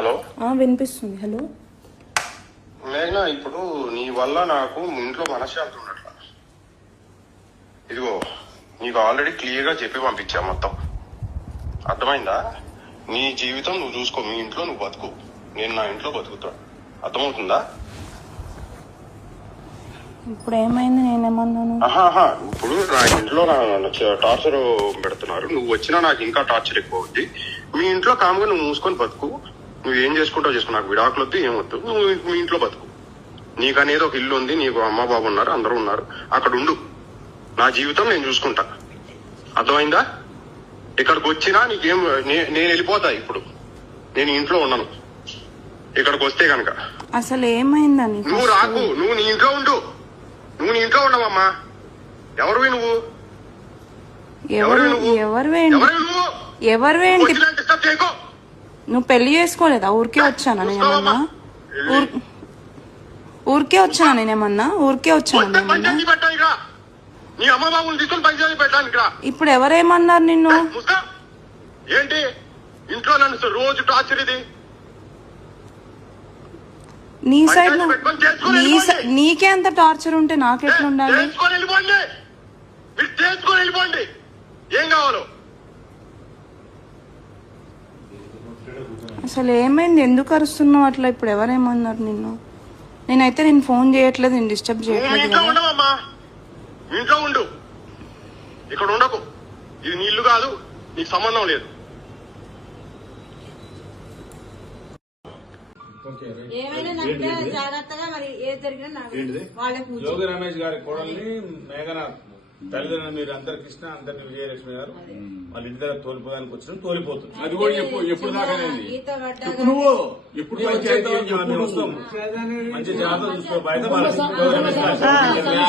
Hello వినిపిస్తుంది. Hello మేఘనా, ఇప్పుడు నీ వల్ల నాకు ఇంట్లో మనశ్శాంతి ఉన్నట్ల. ఇదిగో నీకు ఆల్రెడీ క్లియర్ గా చెప్పి పంపించా మొత్తం. అర్థమైందా? నీ జీవితం నువ్వు చూసుకో, మీ ఇంట్లో నువ్వు బతుకు, నేను నా ఇంట్లో బతుకుతా. అర్థమవుతుందా? ఇప్పుడు ఏమైంది? నేనేమన్నాను? ఇప్పుడు నా ఇంట్లో టార్చర్ పెడుతున్నారు. నువ్వు వచ్చినా నాకు ఇంకా టార్చర్ ఎక్కువ అవుద్ది. మీ ఇంట్లో కామ్గా నువ్వు మూసుకొని బతుకు. నువ్వు ఏం చేసుకుంటావు చేసుకో, నాకు విడాకులు వద్దు, ఏమొద్దు. నువ్వు మీ ఇంట్లో బతుకు. నీకు అనేది ఒక ఇల్లు ఉంది, నీకు అమ్మ బాబు ఉన్నారు, అందరూ ఉన్నారు. అక్కడ ఉండు, నా జీవితం నేను చూసుకుంటా. అర్థమైందా? ఇక్కడికి వచ్చినా నీకేం, నేను వెళ్ళిపోతా. ఇప్పుడు నేను ఇంట్లో ఉన్నాను. ఇక్కడికి వస్తే కనుక అసలు ఏమైందని నువ్వు రాకు, నువ్వు నీ ఇంట్లో ఉండు. నువ్వు నీ ఇంట్లో ఉండవమ్మా. ఎవరివి నువ్వు? ఎవరు నువ్వు పెళ్లి చేసుకోలేదా? ఊరికే వచ్చానా నేనేమన్నా? ఊరికే వచ్చానా నేనేమన్నా? ఊరికే వచ్చాను. ఇప్పుడు ఎవరేమన్నారు నిన్ను? ఏంటి ఇంట్లో నన్ను రోజు టార్చర్? ఇది నీ సైడ్ నీకే అంత టార్చర్ ఉంటే నాకెట్లా ఉండాలి? ఏం కావాలో అసలు ఏమైంది? ఎందుకు అరుస్తున్నావు అట్లా? ఇప్పుడు ఎవరేమన్నారు నిన్ను? నేనైతే నేను ఫోన్ చేయట్లేదు, నేను డిస్టర్బ్ చేయట్లేదు. ఇంట్లో ఉండు, ఇక్కడ ఉండకు. ఇది నీ ఇల్లు కాదు, నీకు సంబంధం లేదు. జాగ్రత్తగా మరి ఏది జరిగినా యోగి రమేష్ గారి కోడల్ని మేఘన తల్లిదండ్రులు మీరు అందరు కృష్ణ అందరిని విజయలక్ష్మి గారు వాళ్ళ ఇంటి దగ్గర తోలిపోదానికి వచ్చిన తోలిపోతుంది. అది కూడా ఎప్పుడు దాకా నువ్వు ఎప్పుడు వస్తాం మంచి జాగ్రత్త చూసుకో. బయట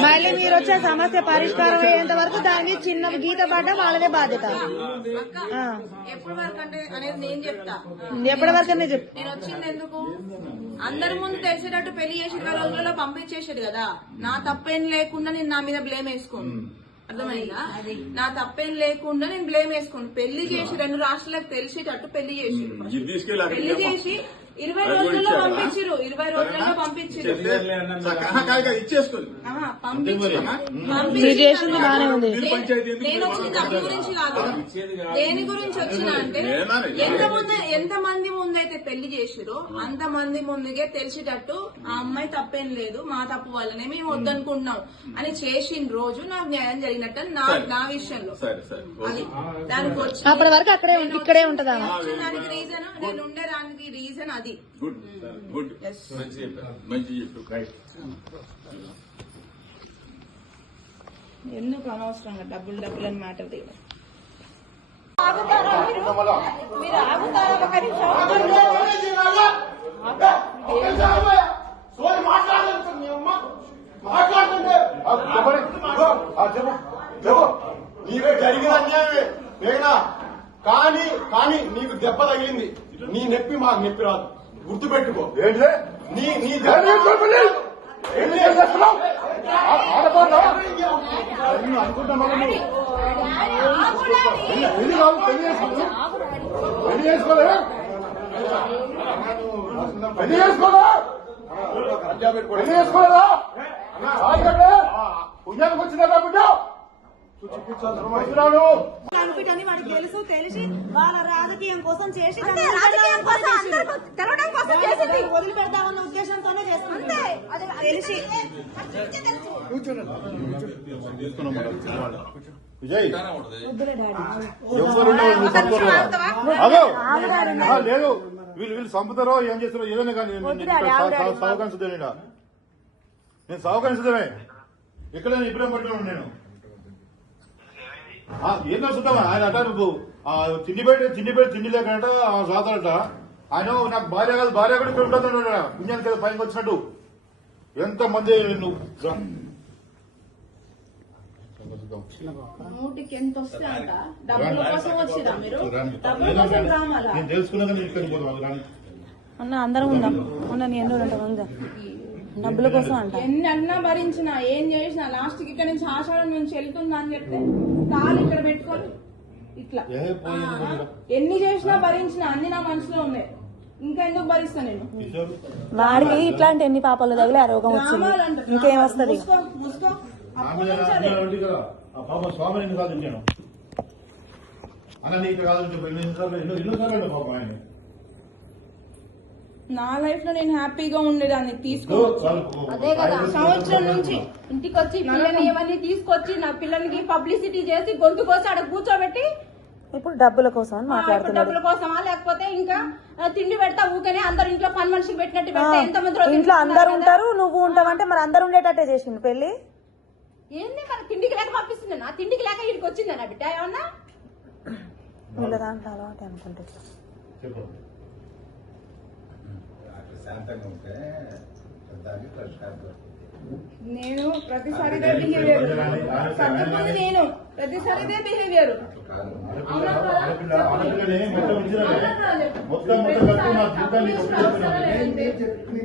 మళ్ళీ మీరు వచ్చే సమస్య పరిష్కారం అయ్యేంత వరకు దాని చిన్న గీత పడ్డా వాళ్ళదే బాధ్యత. ఎప్పటి వరకు అంటే అనేది నేను చెప్తా. ఎప్పటి వరకు నేను వచ్చింది ఎందుకు? అందరి ముందు తెలిసేటట్టు పెళ్లి చేసి 20 రోజులలో పంపించేసాడు కదా. నా తప్పేం లేకుండా నేను నా మీద బ్లేమ్ వేసుకోను. అర్థమైందా? నా తప్పేం లేకుండా నేను బ్లేమ్ వేసుకోను. పెళ్లి చేసి 2 రాష్ట్రాలకు తెలిసేటట్టు పెళ్లి చేసి 20 రోజుల్లో పంపించారు. 20 రోజుల్లో పంపించారు. నేను వచ్చిన తప్పు గురించి కాదు, దేని గురించి వచ్చినా అంటే ఎంత మంది ముందైతే పెళ్లి చేసిరో అంత మంది ముందుగా తెలిసేటట్టు ఆ అమ్మాయి తప్పేం లేదు, మా తప్పు వల్లనే మేము వద్దనుకుంటున్నాం అని చేసిన రోజు నాకు న్యాయం జరిగినట్టు నా విషయంలో. అది దానికి వచ్చి అప్పటి వరకు ఇక్కడే ఉంటదా? దానికి రీజన్ నేను ఉండేదానికి రీజన్ అది. గుడ్ గుడ్, మంచి చెప్పు. ఎందుకు అనవసరంగా డబ్బులు అని మ్యాటర్ దిగడం? మీరు ఆగుతారా? నీవే జరిగిన అన్యాయమే మేఘనా. కానీ నీకు దెబ్బ తగిలింది. నీ నొప్పి మాకు నొప్పి రాదు, గుర్తుపెట్టుకో. నీ పుణ్యానికి వచ్చిందా బిడ్డ? అనుకుంటాను వాడికి తెలుసు, తెలిసి వాళ్ళ రాజకీయం కోసం చేసి వదిలిపెడతామన్న ఉద్దేశంతోనే చేస్తుంది. తెలిసి విజయ్ లేదు, వీళ్ళు చంపుతారో ఏం చేస్తారో ఏదైనా కానీ సావకాశం నేను సావకాశమే. ఎక్కడైనా ఇబ్బంది పడుతున్నాను నేను. ఏం చూద్దామా? ఆయన అట నువ్వు తిండి లేకట సాతాడట. ఆయన నాకు భార్య కాదు, భార్య కూడా ఇక్కడ ఉంటుంది. పుణ్యానికి కదా పైకి వచ్చినట్టు ఎంత మంది నువ్వు నేను తెలుసుకున్నా. అన్న అందరం ఉందాం. నీ ఎన్నో ఉందా? డబ్బుల కోసం అంట. ఎన్ని అన్నా భరించినా ఏం చేసినా లాస్ట్ కి ఇక్కడ నుంచి ఆషాఢం నుంచి వెళ్తుందా అని చెప్తే కాలు ఇక్కడ పెట్టుకొని ఇట్లా ఎన్ని చేసినా భరించినా అన్ని నా మనసులో ఉన్నాయి. ఇంకా ఎందుకు భరిస్తా నేను? వాడికి ఇట్లాంటి ఎన్ని పాపాలు తగిలి ఆ రోగం వచ్చింది, రామాలంట. ఇంకేం వస్తుంది? మూసుకో, మూసుకో. నా మీద ఆ పాప స్వామి నిన్ను కాదు నేను అన్న నీకు కాదు ఎన్నోసార్లు పాప ఆయన నా లైఫ్ లో నేను హ్యాపీగా ఉండేదాన్ని తీసుకోవచ్చు. అదే కదా సంవత్సరం నుంచి ఇంటికి వచ్చి పిల్లని ఇవన్నీ తీసుకొచ్చి నా పిల్లలకి పబ్లిసిటీ చేసి గొంతు కోసి అక్కడ కూర్చోబెట్టి ఇప్పుడు డబ్బుల కోసం అని ఇప్పుడు మాట్లాడుతున్నాడు. డబ్బుల కోసమా లేకపోతే ఇంకా తిండి పెడతా ఊకనే అందరు ఇంట్లో పని మనుషులు పెట్టినట్టు పెడతా ఎంతమంది రోజులు ఇంట్లో అందరు తింటున్నారు ఉంటారు, నువ్వు ఉంటావంటే మరి అందరు ఉండేటట్టే చేసిండు పెళ్లి. కదా? ఏంది మన తిండికి లేక పంపిస్తుంది నా తిండికి లేక ఇక్కడికి వచ్చింది నా బిడ్డ ఏమన్నా వీళ్ళ దాంట్లో అలవాటు అనుకుంటే చెప్పు శాంతంగా ఉంటే దానికి పరిష్కారం. నేను ప్రతిసారి ఇదే బిహేవియర్, సర్దుకుంది నేను ప్రతిసారి ఇదే బిహేవియర్. ఆడపిల్లనే మొత్తం మొత్తం మొత్తం కలిపి నా జీవితాన్ని